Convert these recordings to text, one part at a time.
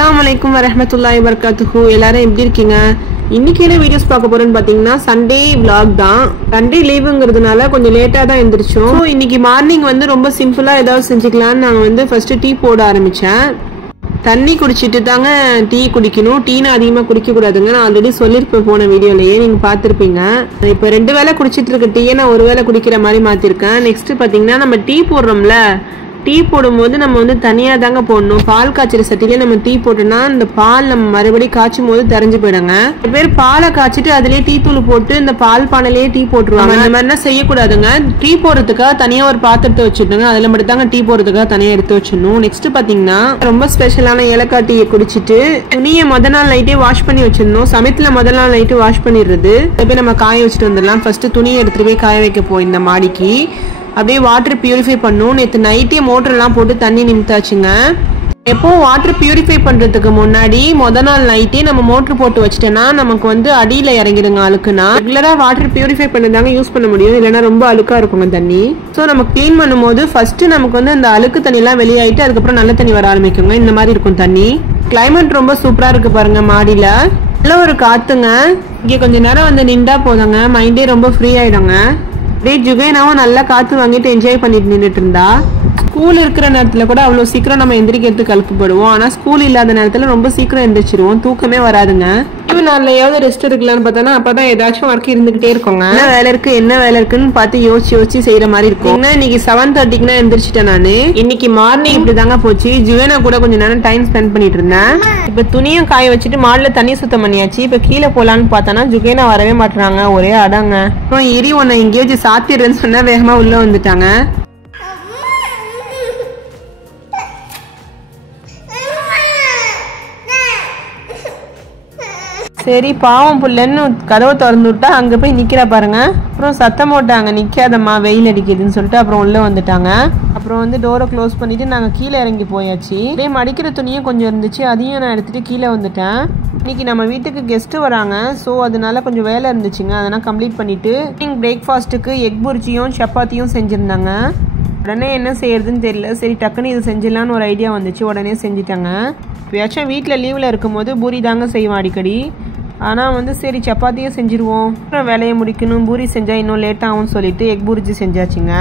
अस्सलामुअलैकुम வரஹ்மத்துல்லாஹி வபரகாத்துஹு. எல்லாரும் எப்படி இருக்கீங்க? இன்னைக்கு என்ன வீடியோஸ் பார்க்க போறோம்னு பாத்தீங்கன்னா சண்டே vlog தான். சண்டே லீவுங்கிறதுனால கொஞ்சம் லேட்டா தான் எந்திரிச்சோம். இன்னைக்கு மார்னிங் வந்து ரொம்ப சிம்பிளா ஏதாவது செஞ்சுக்கலாம்னு நான் வந்து ஃபர்ஸ்ட் டீ போட ஆரம்பிச்சேன். தண்ணி குடிச்சிட்டு தாங்க டீ குடிக்கணும். டீனா அதிகமா குடிக்க கூடாதுங்க. நான் ஆல்ரெடி சொல்லிருப்பேன் போன வீடியோலயே, நீங்க பாத்திருப்பீங்க. இப்ப 2 வேளை குடிச்சிட்டு இருக்க டீயை நான் 1 வேளை குடிக்கிற மாதிரி மாத்திருக்கேன். நெக்ஸ்ட் பாத்தீங்கன்னா நம்ம டீ போடுறோம்ல, டீ போடும்போது நம்ம வந்து தனியா தாங்க போடணும். பால் காய்ச்சிற சட்டிலே நம்ம டீ போட்டோம்னா இந்த பால் நம்ம மறுபடியும் காய்ச்சும் போது தெரிஞ்சு போயிடுங்க. சில பேர் பாலை காய்ச்சிட்டு அதுலயே டீ தூள் போட்டு இந்த பால் பானையிலேயே டீ போட்டுருவாங்க. அந்த மாதிரிலாம் செய்யக்கூடாதுங்க. டீ போடுறதுக்காக தனியா ஒரு பாத்திரத்தை வச்சுட்டுங்க, அதுல மட்டும் தாங்க டீ போடுறதுக்காக தனியா எடுத்து வச்சிடணும். நெக்ஸ்ட் பாத்தீங்கன்னா ரொம்ப ஸ்பெஷலான ஏலக்காய் டீயை குடிச்சிட்டு துணியை முதல் நாள் நைட்டே வாஷ் பண்ணி வச்சிடணும். சமயத்துல முதல் நாள் நைட்டு வாஷ் பண்ணிடுறது. போய் நம்ம காய வச்சுட்டு வந்துடலாம். ஃபர்ஸ்ட் துணியை எடுத்துட்டு போய் காய வைக்க போய் இந்த மாடிக்கு அப்படியே வாட்டர் பியூரிஃபை பண்ணும். நேற்று நைட்டே மோட்டர்லாம் போட்டு தண்ணி நிமித்தாச்சுங்க. எப்போ வாட்டர் பியூரிஃபை பண்றதுக்கு முன்னாடி முதல் நாள் நைட்டே நம்ம மோட்டர் போட்டு வச்சுட்டோம்னா நமக்கு வந்து அடியில இறங்கிடுங்க அழுக்குனா. ரெகுலரா வாட்டர் பியூரிஃபை பண்ணதாங்க யூஸ் பண்ண முடியும், இல்லைன்னா ரொம்ப அழுக்கா இருக்குங்க தண்ணி. ஸோ நம்ம கிளீன் பண்ணும்போது ஃபர்ஸ்ட் நமக்கு வந்து அந்த அழுக்கு தண்ணி எல்லாம் வெளியாயிட்டு அதுக்கப்புறம் நல்ல தண்ணி வர ஆரம்பிக்குங்க. இந்த மாதிரி இருக்கும் தண்ணி. கிளைமேட் ரொம்ப சூப்பரா இருக்கு பாருங்க. மாடியில நல்ல ஒரு காத்துங்க. இங்க கொஞ்ச நேரம் வந்து நின்றா போதுங்க, மைண்டே ரொம்ப ஃப்ரீ ஆயிடுங்க. அப்படியே ஜுகைனாவும் நல்லா காத்து வாங்கிட்டு என்ஜாய் பண்ணிட்டு நின்றுட்டு இருந்தா. ஸ்கூல் இருக்கிற நேரத்துல கூட அவ்வளவு சீக்கிரம் நம்ம எந்திரிக்கிறதுக்கு கலப்புப்படுவோம். ஆனா ஸ்கூல் இல்லாத நேரத்துல ரொம்ப சீக்கிரம் எந்திரிச்சிருவோம், தூக்கமே வராதுங்க. லீவு நாள்லயாவது ரெஸ்ட் எடுக்கலாம்னு பார்த்தோன்னா அப்பதான் ஏதாச்சும் ஒர்க் இருந்துகிட்டே இருக்குங்க. என்ன வேலை இருக்குன்னு பார்த்து யோசிச்சு செய்யற மாதிரி இருக்கும். இன்னைக்கு 7:30க்குனா எந்திரிச்சிட்டேன் நானு. இன்னைக்கு மார்னிங் இப்படிதாங்க போச்சு. ஜுவேனா கூட கொஞ்சம் நேரம் டைம் ஸ்பெண்ட் பண்ணிட்டு இருந்தேன். இப்ப துணியும் காய வச்சுட்டு மாடல தண்ணி சுத்தம் பண்ணியாச்சு. இப்ப கீழே போலான்னு பார்த்தோன்னா ஜுவேனா வரவே மாட்டாங்க, ஒரே அடாங்க. அப்புறம் இரி உன்னை எங்கேயாச்சும் சாத்திடுறேன்னு சொன்னா வேகமா உள்ள வந்துட்டாங்க. சரி பாவம் புள்ளன்னு கதவை திறந்து விட்டா அங்க போய் நிக்கிறா பாருங்க. அப்புறம் சத்தம் போட்டாங்க, நிக்காதம்மா வெயில் அடிக்குதுன்னு சொல்லிட்டு அப்புறம் உள்ள வந்துட்டாங்க. அப்புறம் வந்து டோரை க்ளோஸ் பண்ணிட்டு நாங்க கீழே இறங்கி போயாச்சு. அப்படியே மடிக்கிற துணியும் கொஞ்சம் இருந்துச்சு, அதையும் நான் எடுத்துட்டு கீழே வந்துட்டேன். இன்னைக்கு நம்ம வீட்டுக்கு கெஸ்ட் வராங்க, ஸோ அதனால கொஞ்சம் வேலை இருந்துச்சுங்க. அதெல்லாம் கம்ப்ளீட் பண்ணிட்டு பிரேக்ஃபாஸ்ட்டுக்கு எக் புர்ஜியும் சப்பாத்தியும் செஞ்சிருந்தாங்க. உடனே என்ன செய்யறதுன்னு தெரியல, சரி டக்குன்னு இது செஞ்சிடலான்னு ஒரு ஐடியா வந்துச்சு, உடனே செஞ்சுட்டாங்க. எப்பயாச்சும் வீட்டில் லீவில் இருக்கும்போது பூரி தாங்க செய்வோம் அடிக்கடி. ஆனால் வந்து சரி சப்பாத்தியும் செஞ்சுருவோம், அப்புறம் வேலையை முடிக்கணும், பூரி செஞ்சால் இன்னும் லேட் ஆகும்னு சொல்லிட்டு எக் புர்ஜி செஞ்சாச்சுங்க.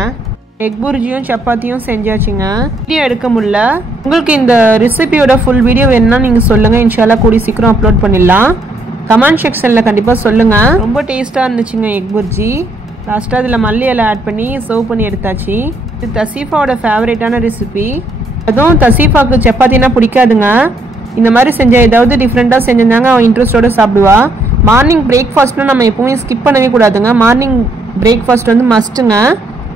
எக் புர்ஜியும் சப்பாத்தியும் செஞ்சாச்சுங்க. வீடியோ எடுக்க முடியல. உங்களுக்கு இந்த ரெசிபியோட ஃபுல் வீடியோ வேணும்னா நீங்கள் சொல்லுங்கள், இன்ஷால்லா கூடி சீக்கிரம் அப்லோட் பண்ணிடலாம். கமெண்ட் செக்ஷனில் கண்டிப்பாக சொல்லுங்கள். ரொம்ப டேஸ்ட்டாக இருந்துச்சுங்க எக் புர்ஜி. லாஸ்ட்டாக அதில் மல்லி இலை ஆட் பண்ணி சர்வ் பண்ணி எடுத்தாச்சு. இது தசீஃபாவோட ஃபேவரேட்டான ரெசிபி. அதுவும் தசீஃபாவுக்கு சப்பாத்தினா பிடிக்காதுங்க. இந்த மாதிரி செஞ்சால் ஏதாவது டிஃப்ரெண்ட்டாக செஞ்சிருந்தாங்க அவன் இன்ட்ரெஸ்டோட சாப்பிடுவா. மார்னிங் பிரேக்ஃபாஸ்ட்னா நம்ம எப்பவுமே ஸ்கிப் பண்ணவே கூடாதுங்க. மார்னிங் பிரேக்ஃபாஸ்ட் வந்து மஸ்ட்டுங்க.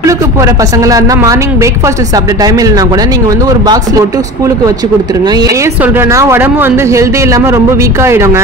ஸ்கூலுக்கு போகிற பசங்களாக இருந்தால் மார்னிங் பிரேக்ஃபாஸ்ட் சாப்பிட டைம் இல்லைனா கூட நீங்கள் வந்து ஒரு பாக்ஸ் போட்டு ஸ்கூலுக்கு வச்சு கொடுத்துருங்க. ஏன் சொல்கிறேன்னா உடம்பு வந்து ஹெல்தி இல்லாமல் ரொம்ப வீக் ஆகிடுங்க.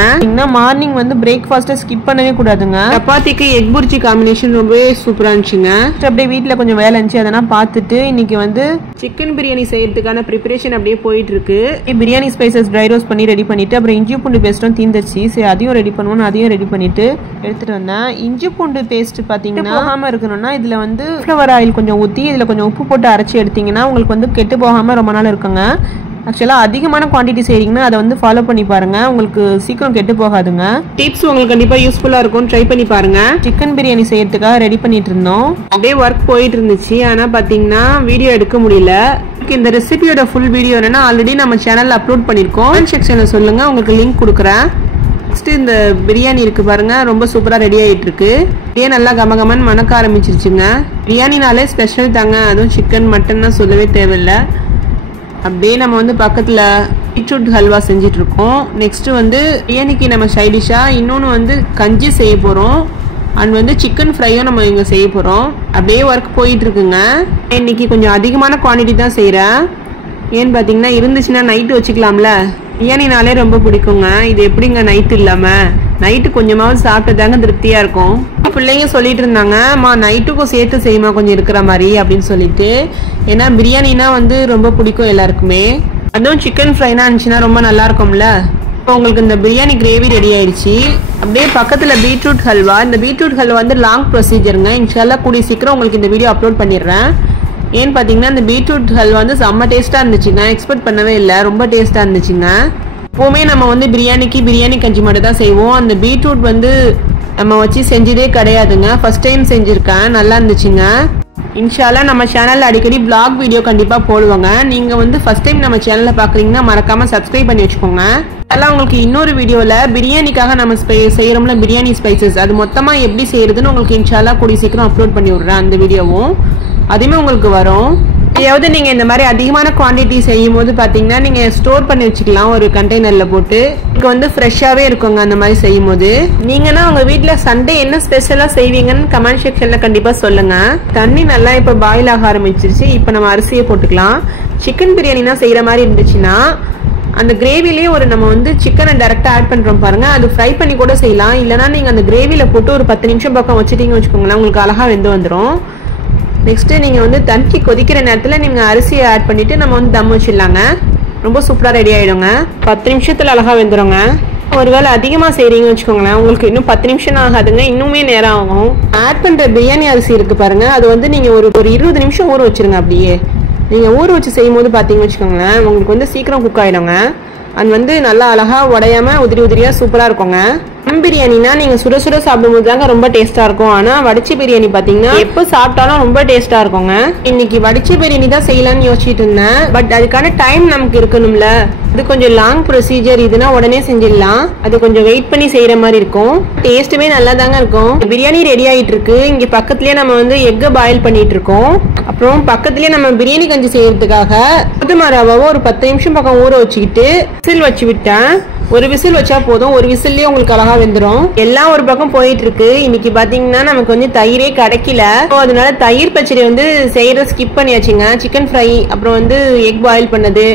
மார்னிங் வந்து பிரேக்ஃபாஸ்ட்டை ஸ்கிப் பண்ணவே கூடாதுங்க. சப்பாத்திக்கு எக் புர்ஜி காம்பினேஷன் ரொம்பவே சூப்பராக இருந்துச்சுங்க. அப்படியே வீட்டில் கொஞ்சம் வேலை இருந்துச்சு, அதெல்லாம் பார்த்துட்டு இன்னைக்கு வந்து சிக்கன் பிரியாணி செய்யறதுக்கான ப்ரிப்பரேஷன் அப்படியே போயிட்டு இருக்கு. பிரியாணி ஸ்பைசஸ் ட்ரை ரோஸ்ட் பண்ணி ரெடி பண்ணிட்டு அப்புறம் இஞ்சி பூண்டு பேஸ்ட்டும் தீந்துருச்சு. சரி அதையும் ரெடி பண்ணுவோம், அதையும் ரெடி பண்ணிட்டு எடுத்துட்டு வந்தேன். இஞ்சி பூண்டு பேஸ்ட் பார்த்தீங்கன்னா போகாமல் இருக்கணும்னா இதில் வந்து ஃப்ளவர் ஆயில் கொஞ்சம் ஊற்றி இதில் கொஞ்சம் உப்பு போட்டு அரைச்சி எடுத்தீங்கன்னா உங்களுக்கு வந்து கெட்டு போகாமல் ரொம்ப நாள் இருக்குங்க. ஆக்சுவலாக அதிகமான குவான்டிட்டி செய்றீங்கன்னா அதை வந்து ஃபாலோ பண்ணி பாருங்க, உங்களுக்கு சீக்கிரம் கெட்டு போகாதுங்க. டிப்ஸ் உங்களுக்கு கண்டிப்பாக யூஸ்ஃபுல்லாக இருக்கும், ட்ரை பண்ணி பாருங்க. சிக்கன் பிரியாணி செய்யறதுக்காக ரெடி பண்ணிட்டு இருந்தோம். அப்படியே ஒர்க் போயிட்டு இருந்துச்சு. ஆனால் பார்த்தீங்கன்னா வீடியோ எடுக்க முடியல. இந்த ரெசிபியோட ஃபுல் வீடியோ என்னன்னா ஆல்ரெடி நம்ம சேனல்ல அப்லோட் பண்ணியிருக்கோம். கமெண்ட் செக்ஷனில் சொல்லுங்க, உங்களுக்கு லிங்க் கொடுக்குறேன். நெக்ஸ்ட் இந்த பிரியாணி இருக்கு பாருங்க, ரொம்ப சூப்பராக ரெடி ஆகிட்டு இருக்கு. அப்படியே நல்லா கமகமன் மணக்க ஆரம்பிச்சிருச்சுங்க. பிரியாணினாலே ஸ்பெஷல் தாங்க, அதுவும் சிக்கன் மட்டன்னா சொல்லவே தேவையில்லை. அப்படியே நம்ம வந்து பக்கத்தில் பீட்ரூட் ஹல்வா செஞ்சுட்டு இருக்கோம். நெக்ஸ்ட் வந்து பிரியாணிக்கு நம்ம சைடிஷாக இன்னொன்று வந்து கஞ்சி செய்ய போகிறோம். அண்ட் வந்து சிக்கன் ஃப்ரையும் நம்ம இங்கே செய்ய போகிறோம். அப்படியே ஒர்க் போயிட்டு இருக்குங்க. இன்னைக்கு கொஞ்சம் அதிகமான குவான்டிட்டி தான் செய்கிறேன். ஏன்னு பார்த்தீங்கன்னா இருந்துச்சுன்னா நைட்டு வச்சுக்கலாம்ல. பிரியாணினாலே ரொம்ப பிடிக்குங்க. இது எப்படிங்க நைட்டு இல்லாமல், நைட்டு கொஞ்சமாவது சாப்பிட்டதாங்க திருப்தியாக இருக்கும். பிள்ளைங்க சொல்லிட்டு இருந்தாங்க, அம்மா நைட்டுக்கும் சேர்த்து செய்யுமா கொஞ்சம் இருக்கிற மாதிரி அப்படின்னு சொல்லிட்டு. ஏன்னா பிரியாணினா வந்து ரொம்ப பிடிக்கும் எல்லாருக்குமே. அதுவும் சிக்கன் ஃப்ரைனா இருந்துச்சுன்னா ரொம்ப நல்லா இருக்கும்ல. இப்போ உங்களுக்கு இந்த பிரியாணி கிரேவி ரெடி ஆயிடுச்சு. அப்படியே பக்கத்தில் பீட்ரூட் ஹல்வா. இந்த பீட்ரூட் ஹல்வா வந்து லாங் ப்ரொசீஜருங்க. இன்ஷால்லா கூடிய சீக்கிரம் உங்களுக்கு இந்த வீடியோ அப்லோட் பண்ணிடுறேன். ஏன்னு பார்த்தீங்கன்னா இந்த பீட்ரூட் ஹல்வா வந்து செம்ம டேஸ்ட்டாக இருந்துச்சுங்க. எக்ஸ்பெக்ட் பண்ணவே இல்லை, ரொம்ப டேஸ்ட்டாக இருந்துச்சுங்க. எப்போவுமே நம்ம வந்து பிரியாணி கஞ்சி மட்டும் தான் செய்வோம். அந்த பீட்ரூட் வந்து நம்ம வச்சு செஞ்சதே கிடையாதுங்க. ஃபர்ஸ்ட் டைம் செஞ்சுருக்கேன், நல்லா இருந்துச்சுங்க. இன்ஷால்லா நம்ம சேனலில் அடிக்கடி vlog வீடியோ கண்டிப்பாக போடுவாங்க. நீங்கள் வந்து ஃபர்ஸ்ட் டைம் நம்ம சேனலில் பார்க்குறீங்கன்னா மறக்காமல் சப்ஸ்கிரைப் பண்ணி வச்சுக்கோங்க. அதெல்லாம் உங்களுக்கு இன்னொரு வீடியோவில் பிரியாணிக்காக நம்ம செய்கிறோம்ல பிரியாணி ஸ்பைசஸ், அது மொத்தமாக எப்படி செய்கிறதுன்னு உங்களுக்கு இன்ஷால்லா கூடிய சீக்கிரம் அப்லோட் பண்ணி விட்றேன். அந்த வீடியோவும் அதுவுமே உங்களுக்கு வரும். ஏதாவது நீங்கள் இந்த மாதிரி அதிகமான குவான்டிட்டி செய்யும் போது பார்த்தீங்கன்னா நீங்கள் ஸ்டோர் பண்ணி வச்சுக்கலாம் ஒரு கண்டெய்னரில் போட்டு. இங்கே வந்து ஃப்ரெஷ்ஷாகவே இருக்குங்க அந்த மாதிரி செய்யும் போது. நீங்கன்னா உங்கள் வீட்டில் சண்டே என்ன ஸ்பெஷலாக செய்வீங்கன்னு கமெண்ட் செக்ஷனில் கண்டிப்பாக சொல்லுங்கள். தண்ணி நல்லா இப்போ பாயில் ஆக ஆரம்பிச்சிருச்சு. இப்போ நம்ம அரிசியை போட்டுக்கலாம். சிக்கன் பிரியாணினா செய்கிற மாதிரி இருந்துச்சுன்னா அந்த கிரேவிலேயே நம்ம வந்து சிக்கனை டேரெக்டாக ஆட் பண்ணுறோம் பாருங்கள், அது ஃப்ரை பண்ணி கூட செய்யலாம். இல்லைனா நீங்கள் அந்த கிரேவியில் போட்டு ஒரு 10 நிமிஷம் பக்கம் வச்சுட்டீங்கன்னு வச்சுக்கோங்களேன், உங்களுக்கு அழகாக வெந்து வந்துடும். நெக்ஸ்ட்டு நீங்கள் வந்து தண்ணி கொதிக்கிற நேரத்தில் நீங்கள் அரிசியை ஆட் பண்ணிவிட்டு நம்ம வந்து தம் வச்சிடலாங்க. ரொம்ப சூப்பராக ரெடி ஆகிடுங்க. 10 நிமிஷத்தில் அழகாக வெந்துடுங்க. ஒருவேளை அதிகமாக செய்கிறீங்கன்னு வச்சுக்கோங்களேன், உங்களுக்கு இன்னும் 10 நிமிஷம் ஆகாதுங்க, இன்னுமே நேரம் ஆகும். ஆட் பண்ணுற பிரியாணி அரிசி இருக்குது பாருங்கள், அது வந்து நீங்கள் ஒரு 20 நிமிஷம் ஊற வச்சுருங்க. அப்படியே நீங்கள் ஊற வச்சு செய்யும் போது பார்த்தீங்கன்னு வச்சுக்கோங்களேன், உங்களுக்கு வந்து சீக்கிரம் குக் ஆகிடுங்க. அது வந்து நல்லா அழகாக உடையாமல் உதிரியாக சூப்பராக இருக்குங்க. தம் பிரியாணினா நீங்கள் சுட சுட சாப்பிடும்போது தாங்க ரொம்ப டேஸ்ட்டாக இருக்கும். ஆனால் வடிச்ச பிரியாணி பார்த்தீங்கன்னா எப்போ சாப்பிட்டாலும் ரொம்ப டேஸ்ட்டாக இருக்குங்க. இன்னைக்கு வடிச்ச பிரியாணி தான் செய்யலாம்னு யோசிச்சுட்டு இருந்தேன். பட் அதுக்கான டைம் நமக்கு இருக்கணும்ல, அது கொஞ்சம் லாங் ப்ரொசீஜர். இதுனா உடனே செஞ்சிடலாம், அது கொஞ்சம் வெயிட் பண்ணி செய்கிற மாதிரி இருக்கும். டேஸ்ட்டுமே நல்லா தாங்க இருக்கும். பிரியாணி ரெடி ஆகிட்டு இருக்கு. இங்கே பக்கத்துலேயே நம்ம வந்து எக்கை பாயில் பண்ணிட்டு இருக்கோம். அப்புறம் பக்கத்துலேயே நம்ம பிரியாணி கஞ்சி செய்யறதுக்காக கோதுமை ரவாவை ஒரு 10 நிமிஷம் பக்கம் ஊற வச்சுக்கிட்டு விசில் வச்சு விட்டேன். ஒரு விசில் வச்சா போதும், ஒரு விசில்லேயே உங்களுக்கு அழகா வெந்துடும். எல்லாம் ஒரு பக்கம் போயிட்டு இருக்கு. இன்னைக்கு பாத்தீங்கன்னா நமக்கு வந்து தயிரே கிடைக்கல, அதனால தயிர் பச்சடி வந்து செய்யறது ஸ்கிப் பண்ணியாச்சுங்க. சிக்கன் ஃப்ரை, அப்புறம் வந்து எக் பாயில் பண்ணது,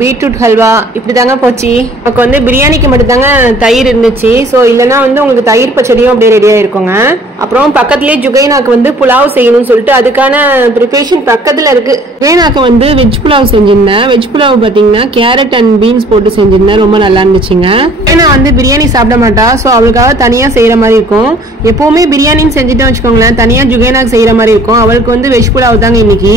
பீட்ரூட் ஹல்வா, இப்படி தாங்க போச்சு. நமக்கு வந்து பிரியாணிக்கு மட்டும் தாங்க தயிர் இருந்துச்சு. ஸோ இல்லைன்னா வந்து உங்களுக்கு தயிர் பச்சடியும் அப்படியே ரெடியாக இருக்குங்க. அப்புறம் பக்கத்துலேயே ஜுகைனாக்கு வந்து புலாவ் செய்யணும்னு சொல்லிட்டு அதுக்கான ப்ரிப்பரேஷன் பக்கத்தில் இருக்கு. ஜுகைனாக்கு வந்து வெஜ் புலாவ் செஞ்சிருந்தேன். வெஜ் புலாவ் பார்த்தீங்கன்னா கேரட் அண்ட் பீன்ஸ் போட்டு செஞ்சிருந்தேன், ரொம்ப நல்லா இருந்துச்சுங்க. ஏன்னா வந்து பிரியாணி சாப்பிட மாட்டா, ஸோ அவளுக்காக தனியாக செய்கிற மாதிரி இருக்கும். எப்போவுமே பிரியாணின்னு செஞ்சுட்டு வச்சுக்கோங்களேன், தனியாக ஜுகைனாக்கு செய்கிற மாதிரி இருக்கும். அவளுக்கு வந்து வெஜ் புலாவ் தாங்க இன்னைக்கு.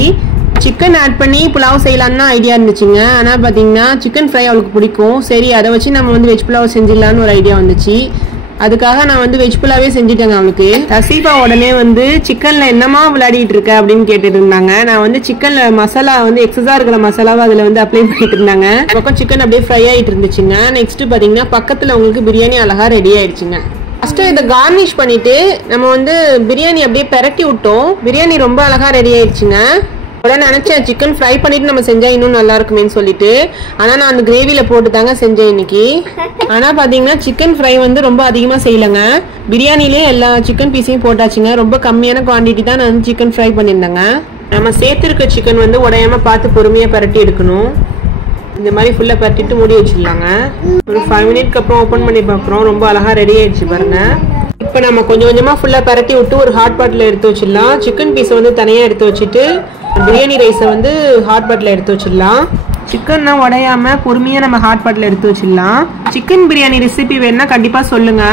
சிக்கன் ஆட் பண்ணி புலாவ் செய்யலான்னு ஐடியா இருந்துச்சுங்க. ஆனால் பார்த்தீங்கன்னா சிக்கன் ஃப்ரை அவளுக்கு பிடிக்கும். சரி, அதை வச்சு நம்ம வந்து வெஜ் புலாவ் செஞ்சிடலான்னு ஒரு ஐடியா வந்துச்சு. அதுக்காக நான் வந்து வெஜ் புலாவே செஞ்சுட்டேங்க அவளுக்கு. ரசீஃபா உடனே வந்து சிக்கன்ல என்னமா விளையாடிட்டு இருக்க அப்படின்னு கேட்டுட்டு இருந்தாங்க. நான் வந்து சிக்கன்ல மசாலா வந்து எக்ஸஸா இருக்கிற மசாலாவை அதில் வந்து அப்ளை பண்ணிட்டு இருந்தாங்க. பக்கம் சிக்கன் அப்படியே ஃப்ரை ஆகிட்டு இருந்துச்சுங்க. நெக்ஸ்ட் பார்த்தீங்கன்னா பக்கத்தில் உங்களுக்கு பிரியாணி அழகா ரெடி ஆயிடுச்சுங்க. ஃபர்ஸ்ட் இதை கார்னிஷ் பண்ணிட்டு நம்ம வந்து பிரியாணி அப்படியே பெரட்டி விட்டோம். பிரியாணி ரொம்ப அழகா ரெடி ஆயிடுச்சுங்க. உடனே நினைச்சேன் சிக்கன் ஃப்ரை பண்ணிட்டு நம்ம செஞ்சா இன்னும் நல்லா இருக்குமேன்னு சொல்லிட்டு, ஆனா நான் அந்த கிரேவில போட்டு தாங்க செஞ்சேன் இன்னைக்கு. ஆனா பாத்தீங்கன்னா சிக்கன் ஃப்ரை வந்து ரொம்ப அதிகமா செய்யலங்க. பிரியாணிலே எல்லா சிக்கன் பீஸையும் போட்டாச்சுங்க. ரொம்ப கம்மியான குவான்டிட்டி தான் நான் வந்து சிக்கன் ஃப்ரை பண்ணியிருந்தேங்க. நம்ம சேர்த்துருக்க சிக்கன் வந்து உடையாம பார்த்து பொறுமையா பரட்டி எடுக்கணும். இந்த மாதிரி ஃபுல்லா பரட்டிட்டு மூடி வச்சிடலாங்க. ஒரு 5 மினிட்க்கு அப்புறம் ஓப்பன் பண்ணி பார்க்குறோம். ரொம்ப அழகா ரெடி ஆயிடுச்சு பாருங்க. இப்போ நம்ம கொஞ்சம் கொஞ்சமா ஃபுல்லா பரட்டி விட்டு ஒரு ஹாட் பாட்டில் எடுத்து வச்சிடலாம். சிக்கன் பீஸை வந்து தனியா எடுத்து வச்சுட்டு பிரியாணி ரைஸை வந்து ஹாட் பாட்டில் எடுத்து வச்சிடலாம். சிக்கன்னா உடையாம பொறுமையா நம்ம ஹாட் பாட்டில் எடுத்து வச்சிடலாம். சிக்கன் பிரியாணி ரெசிபி வேணா கண்டிப்பா சொல்லுங்க.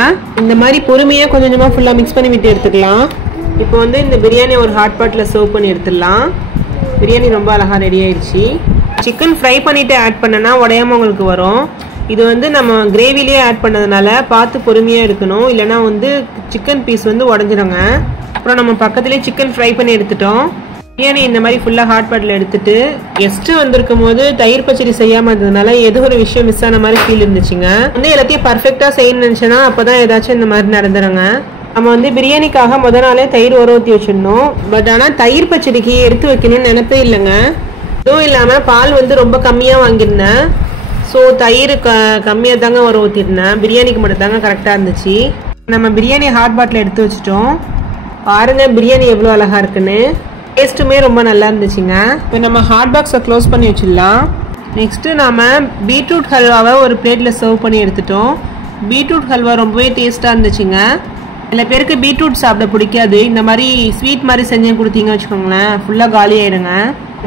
இந்த மாதிரி பொறுமையா கொஞ்சம் கொஞ்சமா ஃபுல்லா மிக்ஸ் பண்ணி விட்டு எடுத்துக்கலாம். இப்போ வந்து இந்த பிரியாணி ஒரு ஹாட் பாட்டில் சர்வ் பண்ணி எடுத்துடலாம். பிரியாணி ரொம்ப அழகா ரெடி ஆயிடுச்சு. சிக்கன் ஃப்ரை பண்ணிட்டு ஆட் பண்ணனா உடையாம உங்களுக்கு வரும். இது வந்து நம்ம கிரேவிலேயே ஆட் பண்ணதுனால பார்த்து பொறுமையா இருக்கணும், இல்லைன்னா வந்து சிக்கன் பீஸ் வந்து உடஞ்சிடுங்க. அப்புறம் நம்ம பக்கத்துலேயே சிக்கன் ஃப்ரை பண்ணி எடுத்துட்டோம். பிரியாணி இந்த மாதிரி ஃபுல்லாக ஹாட் பாட்டில் எடுத்துட்டு கெஸ்ட்டு வந்திருக்கும் போது தயிர் பச்சடி செய்யாமல் இருந்ததுனால ஏதோ ஒரு விஷயம் மிஸ் ஆன மாதிரி ஃபீல் இருந்துச்சுங்க. வந்து எல்லாத்தையும் பர்ஃபெக்டாக செய்யணும்னு நினச்சேன்னா அப்போ தான் ஏதாச்சும் இந்த மாதிரி நடந்துடுங்க. நம்ம வந்து பிரியாணிக்காக முத நாளே தயிர் ஊற ஊற்றி வச்சிடணும். பட் ஆனால் தயிர் பச்சடிக்கு எடுத்து வைக்கணும்னு நினைப்பே இல்லைங்க. இதுவும் இல்லாமல் பால் வந்து ரொம்ப கம்மியாக வாங்கியிருந்தேன். ஸோ தயிர் கம்மியாக தாங்க ஊற ஊற்றிருந்தேன். பிரியாணிக்கு மட்டும் தாங்க கரெக்டாக இருந்துச்சு. நம்ம பிரியாணி ஹாட் பாட்டில் எடுத்து வச்சுட்டோம். பாருங்கள் பிரியாணி எவ்வளோ அழகாக இருக்குன்னு. டேஸ்ட்டுமே ரொம்ப நல்லா இருந்துச்சுங்க. இப்போ நம்ம ஹாட் பாக்ஸை க்ளோஸ் பண்ணி வச்சிடலாம். நெக்ஸ்ட்டு நாம் பீட்ரூட் ஹல்வாவை ஒரு பிளேட்டில் சர்வ் பண்ணி எடுத்துட்டோம். பீட்ரூட் ஹல்வா ரொம்பவே டேஸ்ட்டாக இருந்துச்சுங்க. சில பேருக்கு பீட்ரூட் சாப்பிட பிடிக்காது. இந்த மாதிரி ஸ்வீட் மாதிரி செஞ்சு கொடுத்தீங்க வச்சுக்கோங்களேன், ஃபுல்லாக காலி ஆயிடுங்க.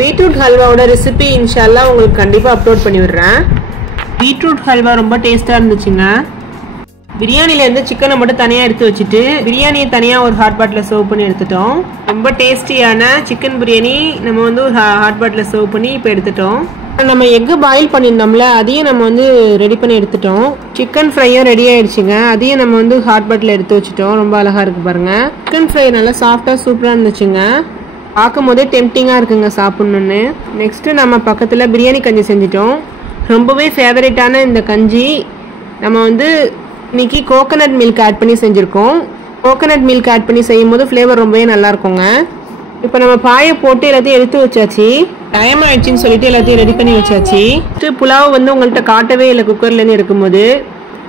பீட்ரூட் ஹல்வாவோட ரெசிபி இன்ஷால்லா உங்களுக்கு கண்டிப்பாக அப்லோட் பண்ணி விடுறேன். பீட்ரூட் ஹல்வா ரொம்ப டேஸ்ட்டாக இருந்துச்சுங்க. பிரியாணிலேருந்து சிக்கனை மட்டும் தனியாக எடுத்து வச்சுட்டு பிரியாணியை தனியாக ஒரு ஹாட் பாட்டில் சர்வ் பண்ணி எடுத்துட்டோம். ரொம்ப டேஸ்டியான சிக்கன் பிரியாணி நம்ம வந்து ஒரு ஹாட் பாட்டில் சர்வ் பண்ணி இப்போ எடுத்துட்டோம். நம்ம எக்கு பாயில் பண்ணியிருந்தோம்ல அதையும் நம்ம வந்து ரெடி பண்ணி எடுத்துட்டோம். சிக்கன் ஃப்ரையும் ரெடி ஆயிடுச்சுங்க. அதையும் நம்ம வந்து ஹாட் பாட்டில் எடுத்து வச்சுட்டோம். ரொம்ப அழகாக இருக்குது பாருங்கள். சிக்கன் ஃப்ரை நல்லா சாஃப்டாக சூப்பராக இருந்துச்சுங்க. பார்க்கும் போதே டெம்டிங்காக இருக்குங்க சாப்பிட்ணுன்னு. நெக்ஸ்ட்டு நம்ம பக்கத்தில் பிரியாணி கஞ்சி செஞ்சிட்டோம். ரொம்பவே ஃபேவரட்டான இந்த கஞ்சி நம்ம வந்து இன்னைக்கு கோகோனட் மில்க் ஆட் பண்ணி செஞ்சுருக்கோம். கோகோனட் மில்க் ஆட் பண்ணி செய்யும் போது ஃப்ளேவர் ரொம்பவே நல்லா இருக்குங்க. இப்போ நம்ம பாயை போட்டு எல்லாத்தையும் எடுத்து வச்சாச்சு. டைம் ஆயிடுச்சுன்னு சொல்லிட்டு எல்லாத்தையும் ரெடி பண்ணி வச்சாச்சு. புலாவ் வந்து உங்கள்கிட்ட காட்டவே இல்லை குக்கர்லேருந்து எடுக்கும்போது.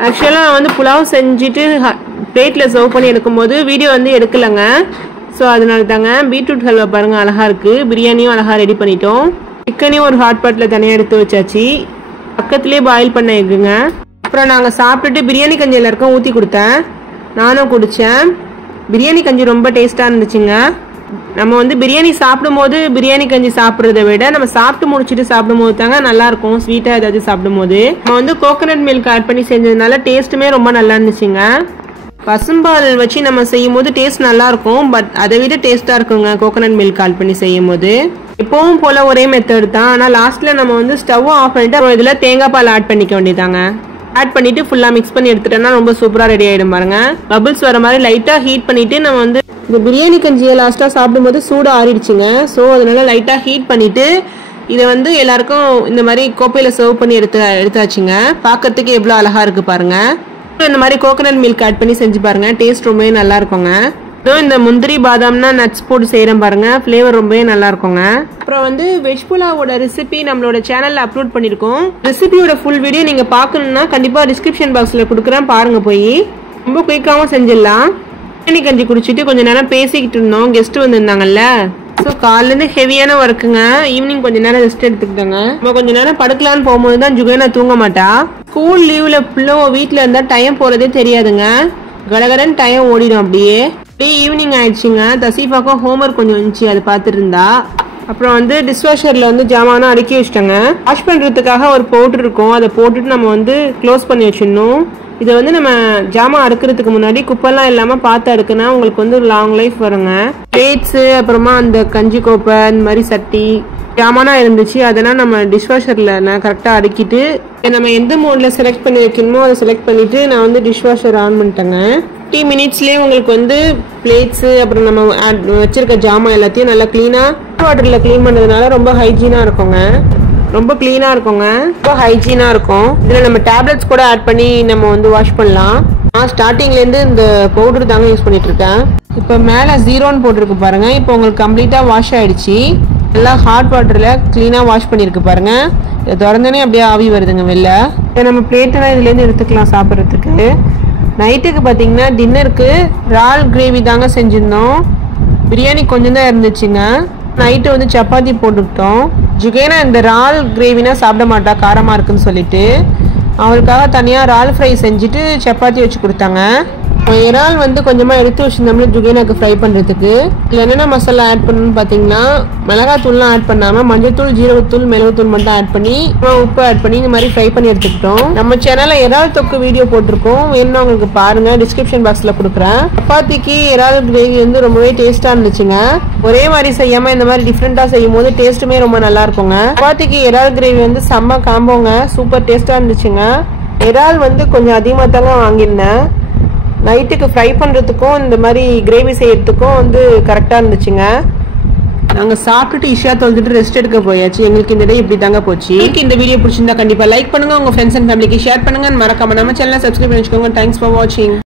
ஆக்சுவலாக நான் வந்து புலாவ் செஞ்சுட்டு பிளேட்டில் சர்வ் பண்ணி எடுக்கும்போது வீடியோ வந்து எடுக்கலைங்க. ஸோ அதனால தாங்க. பீட்ரூட் ஹல்வா பாருங்கள் அழகாக இருக்குது. பிரியாணியும் அழகாக ரெடி பண்ணிட்டோம். சிக்கனையும் ஒரு ஹாட் பாட்டில் தனியாக எடுத்து வச்சாச்சு. பக்கத்துலேயே பாயில் பண்ண எக்குங்க. அப்புறம் நாங்கள் சாப்பிட்டுட்டு பிரியாணி கஞ்சி எல்லாருக்கும் ஊற்றி கொடுத்தேன். நானும் குடித்தேன். பிரியாணி கஞ்சி ரொம்ப டேஸ்ட்டாக இருந்துச்சுங்க. நம்ம வந்து பிரியாணி சாப்பிடும்போது பிரியாணி கஞ்சி சாப்பிட்றத விட நம்ம சாப்பிட்டு முடிச்சுட்டு சாப்பிடும்போது தாங்க நல்லாயிருக்கும். ஸ்வீட்டாக ஏதாவது சாப்பிடும்போது நம்ம வந்து கோகோனட் மில்க் ஆட் பண்ணி செஞ்சதுனால டேஸ்ட்டுமே ரொம்ப நல்லா இருந்துச்சுங்க. பசும்பால் வச்சு நம்ம செய்யும் போது டேஸ்ட் நல்லாயிருக்கும். பட் அதை விட டேஸ்ட்டாக இருக்குங்க கோகோனட் மில்க் ஆட் பண்ணி செய்யும் போது. எப்பவும் போல் ஒரே மெத்தட் தான். ஆனால் லாஸ்ட்டில் நம்ம வந்து ஸ்டவ்வும் ஆஃப் பண்ணிவிட்டு அப்புறம் இதில் தேங்காய் பால் ஆட் பண்ணிக்க வேண்டியதாங்க. ஆட் பண்ணிவிட்டு ஃபுல்லாக மிக்ஸ் பண்ணி எடுத்துட்டோம்னா ரொம்ப சூப்பராக ரெடி ஆகிடும் பாருங்க. பபிள்ஸ் வர மாதிரி லைட்டாக ஹீட் பண்ணிவிட்டு நம்ம வந்து இந்த பிரியாணி கஞ்சியை லாஸ்ட்டாக சாப்பிடும்போது சூடாக ஆறிடுச்சுங்க. ஸோ அதனால லைட்டாக ஹீட் பண்ணிவிட்டு இதை வந்து எல்லாருக்கும் இந்த மாதிரி கோப்பையில் சர்வ் பண்ணி எடுத்தாச்சுங்க. பார்க்கறதுக்கு எவ்வளோ அழகாக இருக்குது பாருங்கள். இந்த மாதிரி கோகோனட் மில்க் ஆட் பண்ணி செஞ்சு பாருங்கள். டேஸ்ட் ரொம்பவே நல்லா இருக்குங்க. இந்த முந்திரி பாதாம்னா நட்ஸ் போட்டு செய்கிறேன் பாருங்கள். ஃப்ளேவர் ரொம்பவே நல்லா இருக்குங்க. அப்புறம் வந்து வெஜ் புலாவோட ரெசிபி நம்மளோட சேனலில் அப்லோட் பண்ணியிருக்கோம். ரெசிபியோட ஃபுல் வீடியோ நீங்கள் பார்க்கணுன்னா கண்டிப்பாக டிஸ்கிரிப்ஷன் பாக்ஸில் கொடுக்குறேன், பாருங்கள் போய். ரொம்ப குயிக்காகவும் செஞ்சிடலாம். பிரியாணி கஞ்சி குடிச்சிட்டு கொஞ்சம் நேரம் பேசிக்கிட்டு இருந்தோம். கெஸ்ட்டு வந்திருந்தாங்கல்ல. ஸோ காலிலேருந்து ஹெவியான ஒர்க்குங்க. ஈவினிங் கொஞ்சம் நேரம் ரெஸ்ட் எடுத்துக்கிட்டாங்க. நம்ம கொஞ்சம் நேரம் படுக்கலான்னு போகும்போது தான் ஜுகேனா தூங்க மாட்டா. ஸ்கூல் லீவில் ஃபுல்லாக வீட்டில் இருந்தால் டைம் போகிறதே தெரியாதுங்க. கடகடன் டைம் ஓடிடும். அப்படியே ஈவினிங் ஆயிடுச்சுங்க. தசீஃபாக்கும் ஹோம்ஒர்க் கொஞ்சம் இருந்துச்சு, அது பார்த்துட்டு இருந்தா. அப்புறம் வந்து டிஷ்வாஷரில் வந்து ஜாமானும் அடுக்கி வச்சிட்டாங்க. வாஷ் பண்ணுறதுக்காக ஒரு பவுடர் இருக்கும், அதை போட்டுட்டு நம்ம வந்து க்ளோஸ் பண்ணி வச்சிடணும். இதை வந்து நம்ம ஜாமான் அடுக்கிறதுக்கு முன்னாடி குப்பெல்லாம் இல்லாமல் பார்த்து அடுக்குனா உங்களுக்கு வந்து லாங் லைஃப் வருங்க. பிளேட்ஸு அப்புறமா அந்த கஞ்சி கோப்பை இந்த மாதிரி சட்டி ஜாமானாக இருந்துச்சு. அதெல்லாம் நம்ம டிஷ்வாஷரில் நான் கரெக்டாக அடுக்கிட்டு நம்ம எந்த மோடில் செலக்ட் பண்ணி வைக்கணுமோ அதை செலக்ட் பண்ணிவிட்டு நான் வந்து டிஷ்வாஷர் ஆன் பண்ணிட்டேங்க. 30 மினிட்ஸ்லேயே உங்களுக்கு வந்து பிளேட்ஸு அப்புறம் நம்ம வச்சிருக்க ஜாமான் எல்லாத்தையும் நல்லா க்ளீனாக வாட்டரில் க்ளீன் பண்ணுறதுனால ரொம்ப ஹைஜீனாக இருக்குங்க. ரொம்ப க்ளீனாக இருக்குங்க. ரொம்ப ஹைஜீனாக இருக்கும். இதில் நம்ம டேப்லெட்ஸ் கூட ஆட் பண்ணி நம்ம வந்து வாஷ் பண்ணலாம். நான் ஸ்டார்டிங்லேருந்து இந்த பவுடர் தாங்க யூஸ் பண்ணிகிட்ருக்கேன். இப்போ மேலே 0ன்னு போட்டிருக்கு பாருங்கள். இப்போ உங்களுக்கு கம்ப்ளீட்டாக வாஷ் ஆகிடுச்சு. நல்லா ஹாட் வாட்டரில் க்ளீனாக வாஷ் பண்ணியிருக்கு பாருங்கள். இதை திறந்தோடனே அப்படியே ஆவி வருதுங்க வெளில. இதை நம்ம பிளேட்டெல்லாம் இதுலேருந்து எடுத்துக்கலாம் சாப்பிட்றதுக்கு. நைட்டுக்கு பார்த்தீங்கன்னா டின்னருக்கு இறால் கிரேவி தாங்க செஞ்சுருந்தோம். பிரியாணி கொஞ்சம் தான் இருந்துச்சுங்க. நைட்டு வந்து சப்பாத்தி போட்டுக்கிட்டோம். ஜுகேனா இந்த இறால் கிரேவினா சாப்பிட மாட்டா, காரமாக இருக்குன்னு சொல்லிட்டு அவளுக்காக தனியாக இறால் ஃப்ரை செஞ்சுட்டு சப்பாத்தி வச்சு கொடுத்தாங்க. இறால் வந்து கொஞ்சமாக எடுத்து வச்சுருந்தோம்னா ஜுகேனாக்கு ஃப்ரை பண்ணுறதுக்கு. இதில் என்னென்ன மசாலா ஆட் பண்ணணும்னு பார்த்தீங்கன்னா மிளகாத்தூள்லாம் ஆட் பண்ணாமல் மஞ்சள்தூள், ஜீரகத்தூள், மிளகுத்தூள் மட்டும் ஆட் பண்ணி உப்பு ஆட் பண்ணி இந்த மாதிரி ஃப்ரை பண்ணி எடுத்துக்கிட்டோம். நம்ம சேனலில் இறால் தொக்கு வீடியோ போட்டிருக்கோம், வேணும்னா உங்களுக்கு பாருங்கள், டிஸ்கிரிப்ஷன் பாக்ஸில் கொடுக்குறேன். சப்பாத்திக்கு இறால் கிரேவி வந்து ரொம்பவே டேஸ்ட்டாக இருந்துச்சுங்க. ஒரே மாதிரி செய்யாமல் இந்த மாதிரி டிஃப்ரெண்ட்டாக செய்யும் போது டேஸ்ட்டுமே ரொம்ப நல்லா இருக்குங்க. சப்பாத்திக்கு இறால் கிரேவி வந்து செம்ம காம்போங்க, சூப்பர் டேஸ்ட்டாக இருந்துச்சுங்க. இறால் வந்து கொஞ்சம் அதிகமாக தாங்க வாங்கியிருந்தேன். நைட்டுக்கு ஃப்ரை பண்ணுறதுக்கும் இந்த மாதிரி கிரேவி செய்யறதுக்கும் வந்து கரெக்டாக இருந்துச்சுங்க. நாங்கள் சாப்பிட்டுட்டு இஷா தொழுதுட்டு ரெஸ்ட் எடுக்க போயாச்சு. எங்களுக்கு இந்த டே இப்படி தாங்க போச்சு. இந்த வீடியோ பிடிச்சிருந்தா கண்டிப்பாக லைக் பண்ணுங்கள், உங்கள் ஃப்ரெண்ட்ஸ் அண்ட் ஃபேமிலிக்கு ஷேர் பண்ணுங்கள். மறக்காம நம்ம சேனலை சப்ஸ்கிரைப் பண்ணி வச்சுக்கோங்க. தேங்க்ஸ் ஃபார் வாட்சிங்.